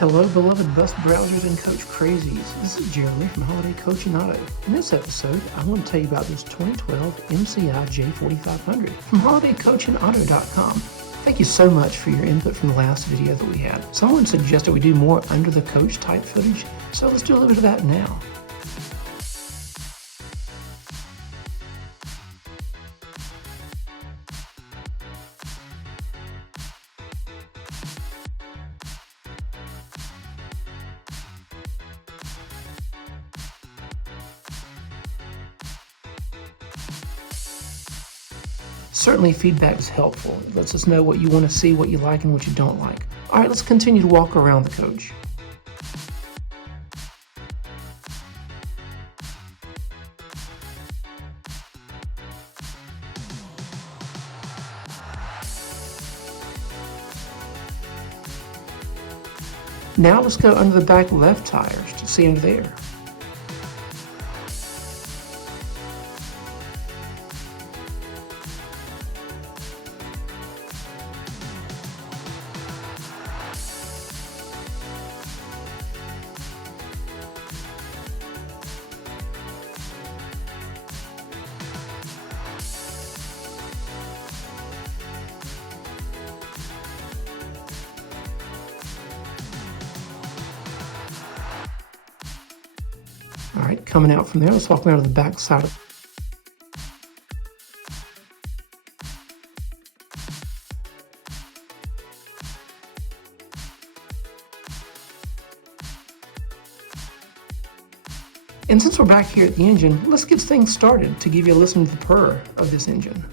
Hello, beloved bus browsers and coach crazies. This is Jeremy from Holiday Coach and Auto. In this episode, I want to tell you about this 2012 MCI J4500 from holidaycoachandauto.com. Thank you so much for your input from the last video that we had. Someone suggested we do more under the coach type footage, so let's do a little bit of that now. Certainly feedback is helpful. It lets us know what you want to see, what you like, and what you don't like. All right, let's continue to walk around the coach. Now let's go under the back left tires to see under there. All right, coming out from there, let's walk around to the back side. And since we're back here at the engine, let's get things started to give you a listen to the purr of this engine.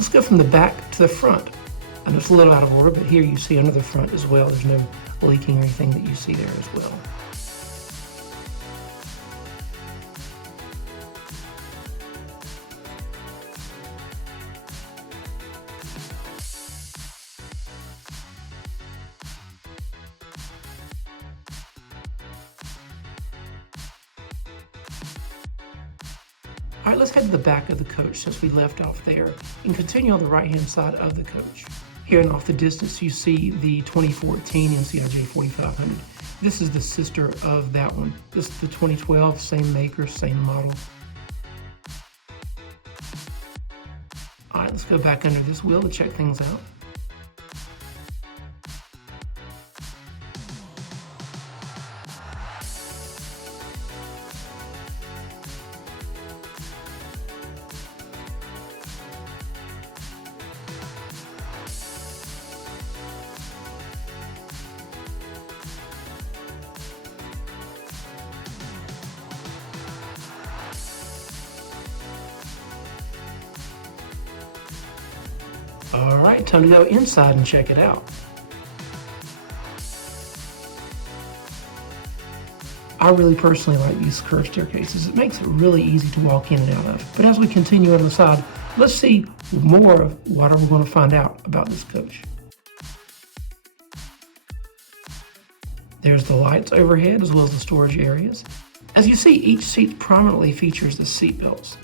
Let's go from the back to the front. I know it's a little out of order, but here you see under the front as well. There's no leaking or anything that you see there as well. All right, let's head to the back of the coach since we left off there and continue on the right-hand side of the coach. Here and off the distance, you see the 2014 MCI J4500. This is the sister of that one. This is the 2012, same maker, same model. All right, let's go back under this wheel to check things out. All right, time to go inside and check it out. I really personally like these curved staircases. It makes it really easy to walk in and out of. But as we continue on the side, let's see more of what we're going to find out about this coach. There's the lights overhead as well as the storage areas. As you see, each seat prominently features the seat belts.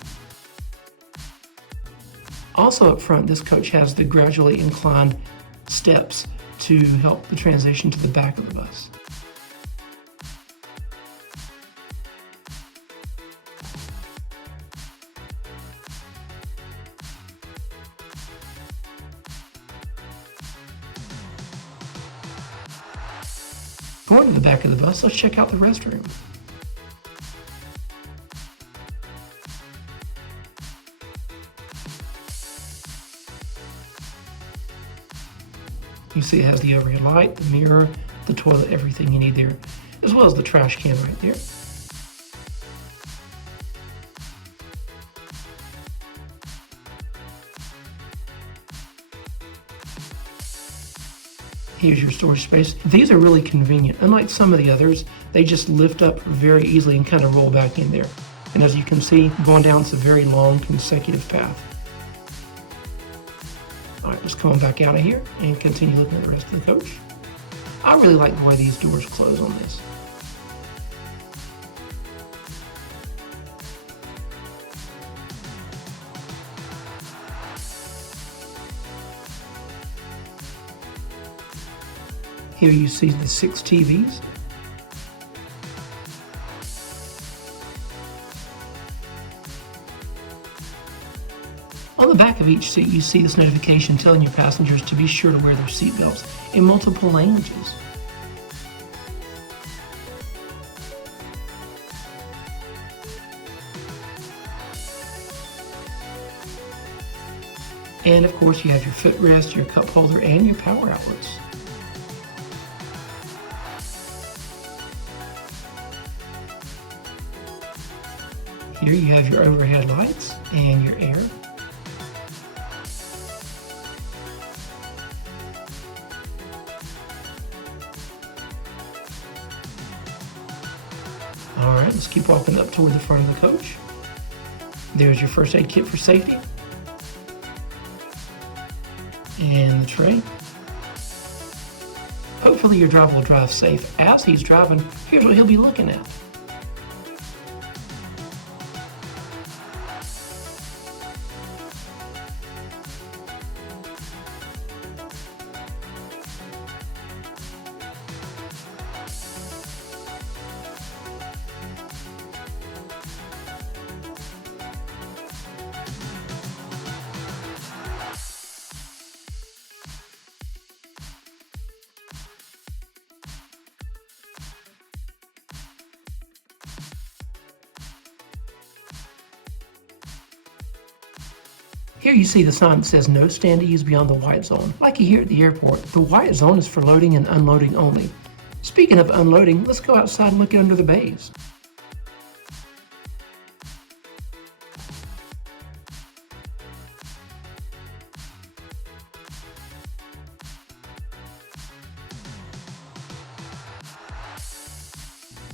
Also up front, this coach has the gradually inclined steps to help the transition to the back of the bus. Going to the back of the bus, let's check out the restroom. You see it has the overhead light, the mirror, the toilet, everything you need there, as well as the trash can right there. Here's your storage space. These are really convenient. Unlike some of the others, they just lift up very easily and kind of roll back in there. And as you can see, going down, it's a very long consecutive path. All right, let's come on back out of here and continue looking at the rest of the coach. I really like the way these doors close on this. Here you see the 6 TVs. On the back of each seat, you see this notification telling your passengers to be sure to wear their seatbelts in multiple languages. And of course, you have your footrest, your cup holder, and your power outlets. Here you have your overhead lights and your air. All right, let's keep walking up toward the front of the coach. There's your first aid kit for safety. And the tray. Hopefully your driver will drive safe. As he's driving, here's what he'll be looking at. Here you see the sign that says no standees beyond the white zone. Like you hear at the airport, the white zone is for loading and unloading only. Speaking of unloading, let's go outside and look under the bays.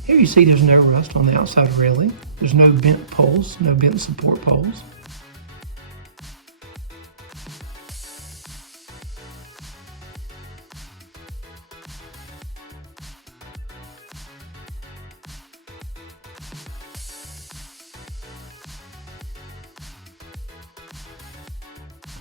Here you see there's no rust on the outside railing. There's no bent poles, no bent support poles.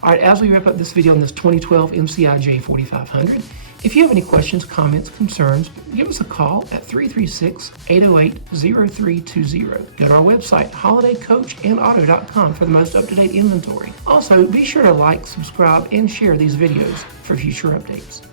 All right, as we wrap up this video on this 2012 MCI J4500, if you have any questions, comments, concerns, give us a call at 336-808-0320. Go to our website, holidaycoachandauto.com, for the most up-to-date inventory. Also, be sure to like, subscribe, and share these videos for future updates.